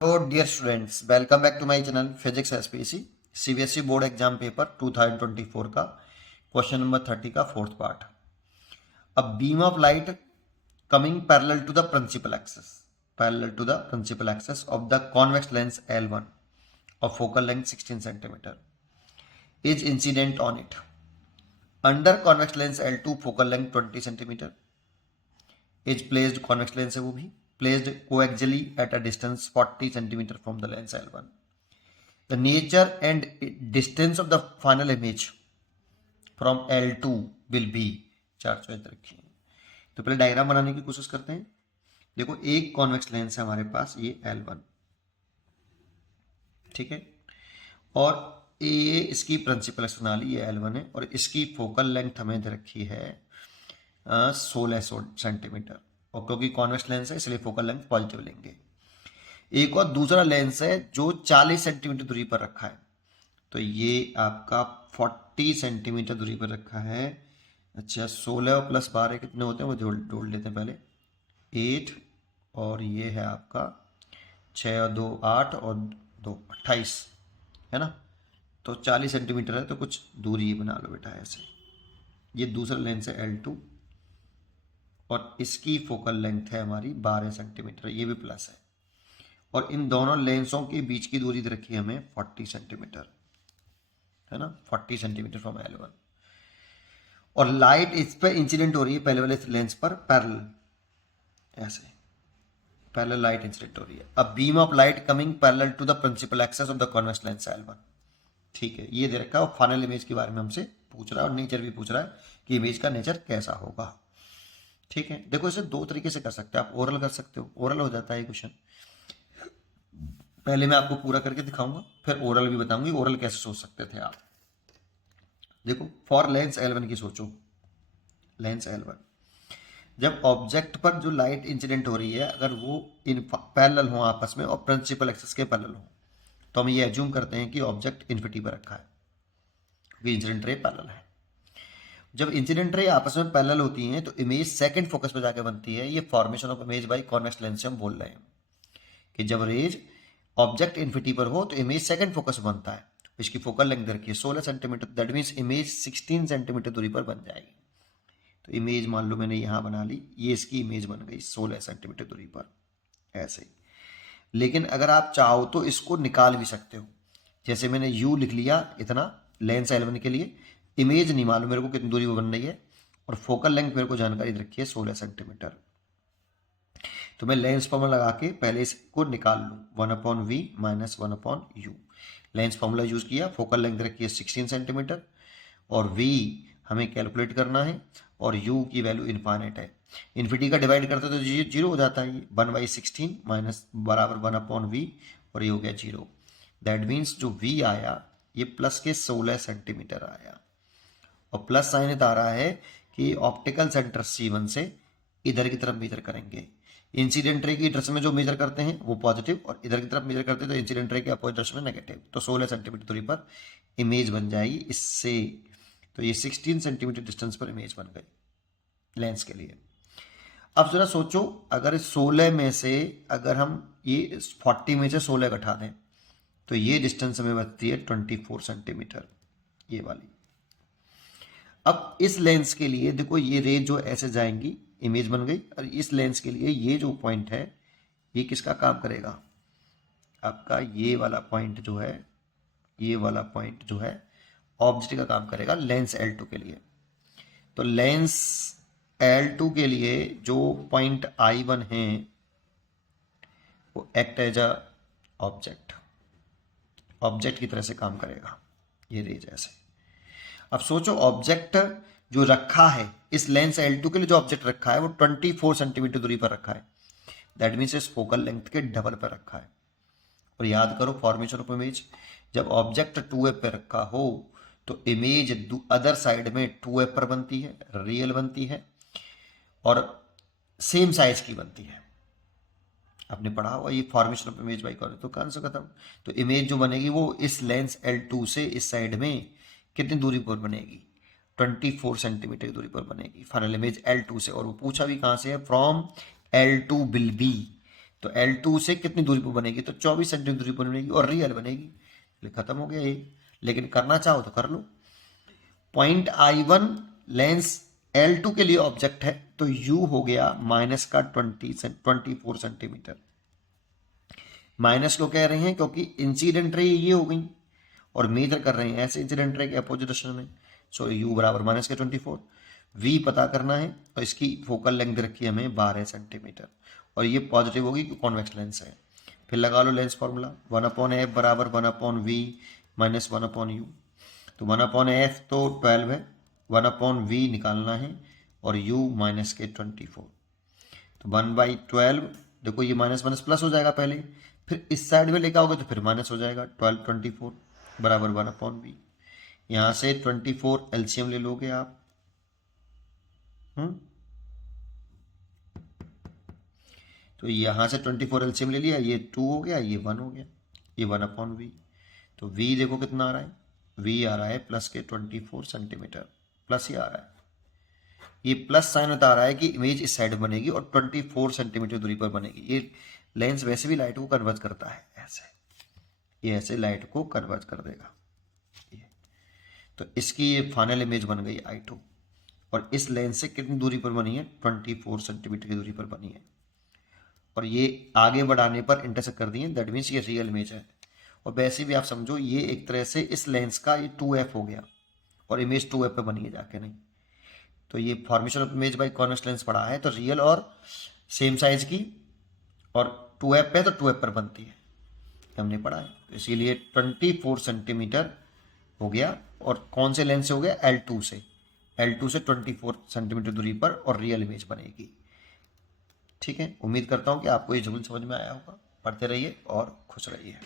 Hello dear students, welcome back to my channel Physics SPC CBSE board exam paper 2024 का question number 30 का fourth part. A beam of light coming parallel to the principal axis of the convex lens L1 of focal length 16 centimeter is incident on it. Under convex lens L2 focal length 20 centimeter is placed, convex lens है वो भी, placed coaxially at a distance 40 centimeter from the lens L1. The nature and distance of the final image from L2 will be, चार choice रखी है। तो पहले diagram बनाने की कोशिश करते हैं। देखो एक कॉन्वेक्स लेंस है हमारे पास, ये L1, ठीक है, और ये इसकी प्रिंसिपल एक्सटर्नाली ये L1 है, और इसकी फोकल लेंथ हमें दे रखी है 16 सेंटीमीटर, और क्योंकि कॉन्वेक्स लेंस है इसलिए फोकल लेंथ पॉजिटिव लेंगे। एक और दूसरा लेंस है जो 40 सेंटीमीटर दूरी पर रखा है, तो ये आपका 40 सेंटीमीटर दूरी पर रखा है। अच्छा, 16 प्लस 12 कितने होते हैं वो जोड़ लेते हैं पहले, 8, और ये है आपका 6 और 2 8 और 2 28, है ना। तो 40 सेंटीमीटर है, तो कुछ दूरी बना लो बेटा ऐसे। ये दूसरा लेंस है L2 और इसकी फोकल लेंथ है हमारी 12 सेंटीमीटर, ये भी प्लस है, और इन दोनों लेंसों के बीच की दूरी दे रखी है हमें 40 सेंटीमीटर, है ना, 40 सेंटीमीटर फ्रॉम L1। और लाइट इस पर इंसिडेंट हो रही है पहले वाले लेंस पर पैरेलल, ऐसे पैरेलल लाइट इंसिडेंट हो रही है। अब beam of light coming parallel to the principal axis of the convex lens L1, ठीक है, ये दे रखा है। और फाइनल इमेज के बारे में हमसे पूछ रहा है, और नेचर भी पूछ रहा है कि इमेज का नेचर कैसा होगा, ठीक है। देखो इसे दो तरीके से कर सकते हैं, आप ओरल कर सकते हो, ओरल हो जाता है क्वेश्चन। पहले मैं आपको पूरा करके दिखाऊंगा, फिर ओरल भी बताऊंगी, ओरल कैसे सोच सकते थे आप। देखो फॉर लेंस L1 की सोचो, लेंस L1 जब ऑब्जेक्ट पर जो लाइट इंसिडेंट हो रही है अगर वो इन पैरेलल हो आपस में और प्रिंसिपल एक्सिस के पैरेलल हो, तो हम ये एज्यूम करते हैं कि ऑब्जेक्ट इन्फिनिटी पर रखा है क्योंकि इंसिडेंट रे पैरेलल है। जब इंसिडेंट रे आपस में पैरेलल होती हैं तो इमेज सेकंड फोकस पर जाकर बनती है। ये formation of image by convex lens से हम बोल रहे हैं कि जब रेज ऑब्जेक्ट इन्फिनिटी पर हो तो इमेज सेकंड फोकस बनता है। इसकी फोकल लेंथ रखी है 16 centimetre, that means image 16 centimetre दूरी पर बन जाएगी। तो इमेज मान लो मैंने यहाँ बना ली, ये इसकी इमेज बन गई 16 सेंटीमीटर दूरी पर, ऐसे ही। लेकिन अगर आप चाहो तो इसको निकाल भी सकते हो, जैसे मैंने U लिख लिया इतना लेंस L1 के लिए, इमेज नहीं मालूम मेरे को कितनी दूरी वो बन रही है, और फोकल लेंथ मेरे को जानकारी रखी है 16 सेंटीमीटर। तो मैं लेंस फॉर्मूला लगा के पहले इसको निकाल लूँ, 1/v minus 1/u। Lens formula use किया, फोकल लेंथ रखी है 16 सेंटीमीटर, और v हमें कैलकुलेट करना है, और u की वैल्यू इन्फाइनाइट है। इन्फिनिटी का डिवाइड करते तो जीरो हो जाता है, 1/16 माइनस बराबर 1/v, और ये हो गया 0। दैट मीन्स जो v आया ये प्लस के 16 सेंटीमीटर आया, और प्लस साइन इधर आ रहा है कि ऑप्टिकल सेंटर C1 से इधर की तरफ मेजर करेंगे। इंसिडेंट रे की डायरेक्शन में जो मेजर करते हैं वो पॉजिटिव, और इधर की तरफ मेजर करते हैं तो इंसिडेंट रे के अपोजिट डायरेक्शन में नेगेटिव। तो 16 सेंटीमीटर दूरी पर इमेज बन जाएगी इससे। तो ये 16 सेंटीमीटर डिस्टेंस पर इमेज बन गई लेंस के लिए। अब जरा सोचो, अगर 16 में से अगर हम ये 40 में से 16 घटा दें तो ये डिस्टेंस हमें बचती है 24 सेंटीमीटर, ये वाली। अब इस लेंस के लिए देखो ये रेज जो ऐसे जाएंगी, इमेज बन गई, और इस लेंस के लिए ये जो पॉइंट है ये किसका काम करेगा, आपका ये वाला पॉइंट जो है, ये वाला पॉइंट जो है ऑब्जेक्ट का काम करेगा लेंस L2 के लिए। तो लेंस L2 के लिए जो पॉइंट I1 है वो act as a object, object की तरह से काम करेगा ये रेज ऐसे। अब सोचो ऑब्जेक्ट जो रखा है इस लेंस L2 के लिए, जो ऑब्जेक्ट रखा है वो 24 सेंटीमीटर दूरी पर रखा है, दैट मीन्स इस फोकल लेंथ के डबल पर रखा है। और याद करो फॉर्मेशन ऑफ इमेज, जब ऑब्जेक्ट 2f पे रखा हो तो इमेज अदर साइड में 2f पर बनती है, रियल बनती है, और सेम साइज की बनती है। आपने पढ़ा हुआ ये formation of image by convex, तो कौन सा खत्म। तो इमेज जो बनेगी वो इस लेंस L2 से इस साइड में कितनी दूरी पर बनेगी, 24 सेंटीमीटर दूरी पर बनेगी फाइनल इमेज L2 से। और वो पूछा भी कहाँ से है, फ्रॉम L2 विल बी, तो L2 से कितनी दूरी पर बनेगी, तो 24 सेंटीमीटर दूरी पर बनेगी और रियल बनेगी। चलिए खत्म हो गया ये, लेकिन करना चाहो तो कर लो। पॉइंट I1 लेंस L2 के लिए ऑब्जेक्ट है, तो U हो गया माइनस का 24 सेंटीमीटर। माइनस क्यों कह रहे हैं, क्योंकि इंसिडेंट रे ये हो गई और मेजर कर रहे हैं ऐसे इंसिडेंट रे के अपोजिट डायरेक्शन में। सो U बराबर माइनस के 24। V पता करना है और इसकी फोकल लेंथ रखी है हमें 12 सेंटीमीटर और ये पॉजिटिव होगी क्योंकि कॉन्वेक्स लेंस है। फिर लगा लो लेंस फॉर्मूला, 1/f बराबर 1/v माइनस 1/u। तो 1/f तो 12 है, 1/v निकालना है और u माइनस के 24। तो 1/12, देखो ये माइनस माइनस प्लस हो जाएगा पहले, फिर इस साइड में लेकर आओगे तो फिर माइनस हो जाएगा। 12 24 बराबर 1/v। यहाँ से 24 एलसीएम ले लोगे आप। तो यहाँ से 24 एलसीएम ले लिया, ये 2 हो गया, ये 1 हो गया, ये 1/v। तो v देखो कितना आ रहा है, v आ रहा है प्लस के 24 सेंटीमीटर, प्लस ही आ रहा है। ये प्लस साइन बता रहा है कि इमेज इस साइड बनेगी और 24 सेंटीमीटर दूरी पर बनेगी। ये लेंस वैसे भी लाइट को कन्वर्ट करता है ऐसे, ये ऐसे लाइट को कन्वर्ट कर देगा ये। तो इसकी ये फाइनल इमेज बन गई I2 और इस लेंस से कितनी दूरी पर बनी है, 24 सेंटीमीटर की दूरी पर बनी है और ये आगे बढ़ाने पर इंटरसेक्ट कर दी है, दैट मीन्स ये रियल इमेज है। और वैसे भी आप समझो ये एक तरह से इस लेंस का ये 2f हो गया और इमेज 2f पे बनी है जाके, नहीं तो ये formation of image by convex lens पढ़ा है, तो रियल और सेम साइज की और 2f पे तो 2f पर बनती है, हमने पढ़ा है। तो इसीलिए 24 सेंटीमीटर हो गया और कौन से लेंस से हो गया, L2 से, L2 से 24 सेंटीमीटर दूरी पर और रियल इमेज बनेगी। ठीक है, उम्मीद करता हूँ कि आपको ये जुमला समझ में आया होगा। पढ़ते रहिए और खुश रहिए।